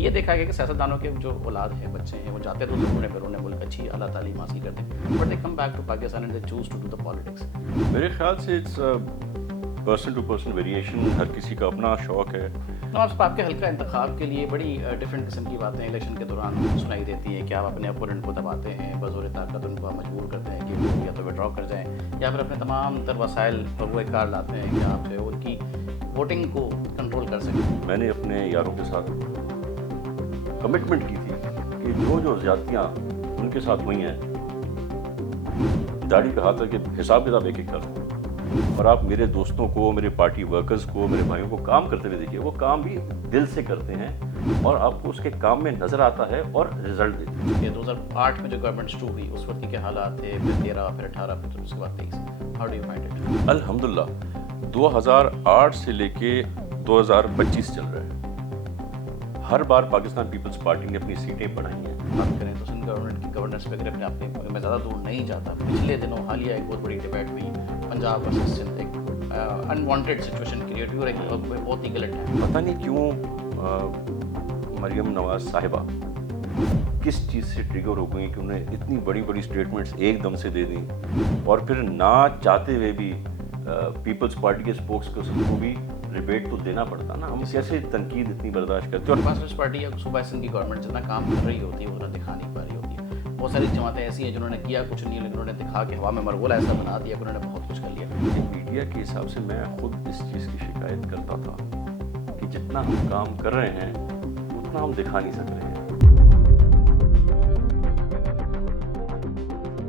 یہ دیکھا گیا کہ سیاستدانوں کے جو اولاد ہیں، بچے ہیں، وہ جاتے تو ضرور ہیں بیرون ملک، اچھی اعلیٰ تعلیم حاصل کرتے ہیں، but they come back to Pakistan and they choose to do the politics. میرے خیال سے it's person to person variation, ہر کسی کا اپنا شوق ہے. آپ کے حلقہ انتخاب کے لیے بڑی ڈفرینٹ قسم کی باتیں الیکشن کے دوران سنائی دیتی ہیں کہ آپ اپنے اپوننٹ کو دباتے ہیں، بزور طاقت ان کو آپ مجبور کرتے ہیں کہ وہ یا تو وڈرا کر جائیں، یا پھر اپنے تمام تر وسائل پر وہ کار لاتے ہیں کہ آپ جو ہے ان کی ووٹنگ کو کنٹرول کر سکیں. میں نے اپنے یاروں کے ساتھ کمٹمنٹ کی تھی کہ جو زیادتیاں ان کے ساتھ ہوئی ہیں، داڑھی پہ ہاتھ رکھ کے حساب کتاب ایک ایک کر دیں. اور آپ میرے دوستوں کو، میرے پارٹی ورکرز کو، میرے بھائیوں کو کام کرتے ہوئے دیکھیے، وہ کام بھی دل سے کرتے ہیں اور آپ کو اس کے کام میں نظر آتا ہے اور رزلٹ دیتے ہیں. یہ 2008 میں جو گورنمنٹ شروع ہوئی اس وقت کے حالات تھے، پھر 13، پھر 18، پھر اس کے بعد 23. How do you find it? الحمدللہ 2008 سے لے کے 2025 چل رہا ہے. ہر بار پاکستان پیپلز پارٹی نے اپنی سیٹیں بڑھائی ہیں. بات کریں تو سندھ گورنمنٹ کی گورننس پہ اگر اپنے میں زیادہ دور نہیں جاتا، پچھلے دنوں حالیہ ایک بہت بڑی ڈبیٹ ہوئی پنجاب ورسز سندھ، ایک انوانٹیڈ سچویشن کریٹ ہوئی اور ایک بہت ہی غلط ہے. پتہ نہیں کیوں مریم نواز صاحبہ کس چیز سے ٹریگر ہو گئی کہ انہوں نے اتنی بڑی بڑی اسٹیٹمنٹس ایک دم سے دے دیں، اور پھر نہ چاہتے ہوئے بھی پیپلز پارٹی کے اسپوکس پرسن کو بھی ریبیٹ تو دینا پڑتا نا. ہم کیسے تنقید اتنی برداشت کرتے ہیں؟ اور پیپلز پارٹی یا صوبہ سندھ کی گورنمنٹ جتنا کام کر رہی ہوتی ہے اتنا دکھا نہیں پا رہی ہوتی ہے. بہت ساری جماعتیں ایسی ہیں جنہوں نے کیا کچھ نہیں، لیکن انہوں نے دکھا کے ہوا میں مرغولا ایسا بنا دیا کہ انہوں نے بہت کچھ کر لیا. میڈیا کے حساب سے میں خود اس چیز کی شکایت کرتا تھا کہ جتنا ہم کام کر رہے ہیں اتنا ہم دکھا نہیں سک رہے ہیں.